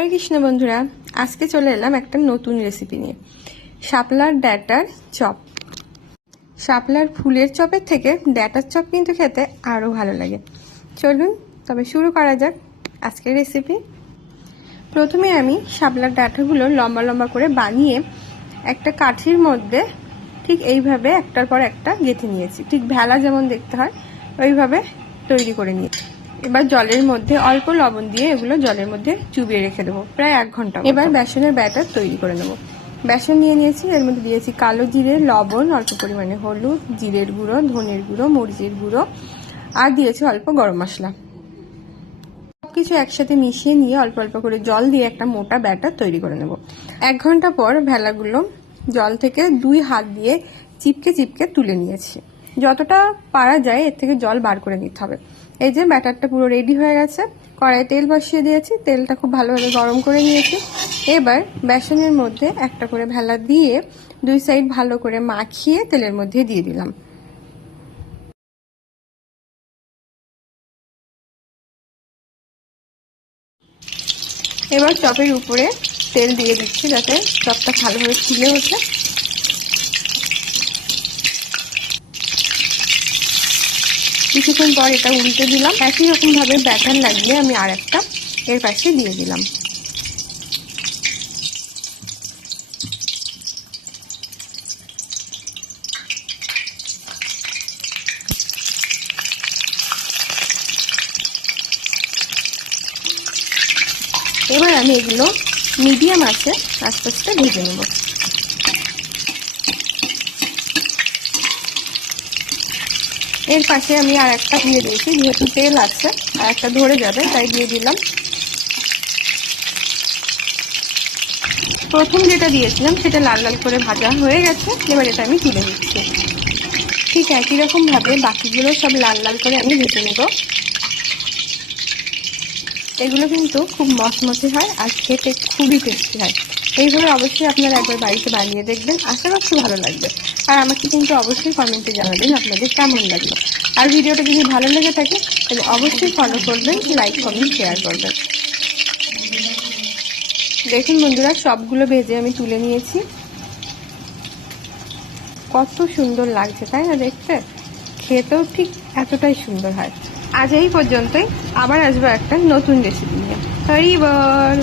হরে কৃষ্ণ বন্ধুরা, আজকে চলে এলাম একটা নতুন রেসিপি নিয়ে। শাপলার ডাঁটার চপ। শাপলার ফুলের চপের থেকে ডাঁটার চপ কিন্তু খেতে আরও ভালো লাগে। চলুন তবে শুরু করা যাক আজকের রেসিপি। প্রথমে আমি শাপলার ডাঁটাগুলো লম্বা লম্বা করে বানিয়ে একটা কাঠির মধ্যে ঠিক এইভাবে একটার পর একটা গেঁথে নিয়েছি। ঠিক ভেলা যেমন দেখতে হয় ওইভাবে তৈরি করে নিয়েছি। এবার জলের মধ্যে অল্প লবণ দিয়ে এগুলো জলের মধ্যে চুবিয়ে রেখে দেবো প্রায় 1 ঘন্টা। এবার বেসনের ব্যাটার তৈরি করে নেব। বেসন নিয়ে নিয়েছি, এর মধ্যে দিয়েছি কালো জিরে, লবণ, অল্প পরিমাণে হলুদ, জিরের গুঁড়ো, ধনের গুঁড়ো, মরিচের গুঁড়ো আর দিয়েছি অল্প গরম মশলা। সবকিছু একসাথে মিশিয়ে নিয়ে অল্প অল্প করে জল দিয়ে একটা মোটা ব্যাটার তৈরি করে নেব। 1 ঘন্টা পর ভেলাগুলো জল থেকে 2 হাত দিয়ে চিপকে চিপকে তুলে নিয়েছি। যতটা পারা যায় এর থেকে জল বার করে নিতে হবে। এই যে ব্যাটারটা পুরো রেডি হয়ে গেছে। কড়াই তেল বসিয়ে দিয়েছি, তেলটা খুব ভালোভাবে গরম করে নিয়েছি। এবার বেসনের মধ্যে একটা করে ভেলা দিয়ে 2 সাইড ভালো করে মাখিয়ে তেলের মধ্যে দিয়ে দিলাম। এবার চপের উপরে তেল দিয়ে দিচ্ছি যাতে চপটা ভালোভাবে ফুলে ওঠে। কিছুক্ষণ পর এটা উল্টে দিলাম। একই রকম ভাবে ব্যাটার লাগিয়ে আমি আর একটা এর পাশে দিয়ে দিলাম। এবার আমি এগুলো মিডিয়াম আছে আস্তে আস্তে ভেজে নেব। এর পাশে আমি আর একটা দিয়ে দিয়েছি, যেহেতু তেল আছে আর একটা ধরে যাবে তাই দিয়ে দিলাম। প্রথম যেটা দিয়েছিলাম সেটা লাল লাল করে ভাজা হয়ে গেছে, এবার এটা আমি তুলে দিচ্ছি। ঠিক একই রকম ভাবে বাকিগুলো সব লাল লাল করে আমি ভেজে নেব। এগুলো কিন্তু খুব মচমচে হয় আর খেতে খুবই টেস্টি হয়। এইভাবে অবশ্যই আপনারা একবার বাড়িতে বানিয়ে দেখবেন, আশা করছি ভালো লাগবে। আর আমাকে কিন্তু অবশ্যই কমেন্টে জানাবেন আপনাদের কেমন লাগলো। আর ভিডিওটা যদি ভালো লেগে থাকে তাহলে অবশ্যই ফলো করবেন, লাইক কমেন্ট শেয়ার করবেন। দেখুন বন্ধুরা, সবগুলো ভেজে আমি তুলে নিয়েছি। কত সুন্দর লাগছে তাই না দেখতে? খেতেও ঠিক এতটাই সুন্দর হয়। আজ এই পর্যন্তই, আবার আসবো একটা নতুন রেসিপি নিয়ে। হরি বল।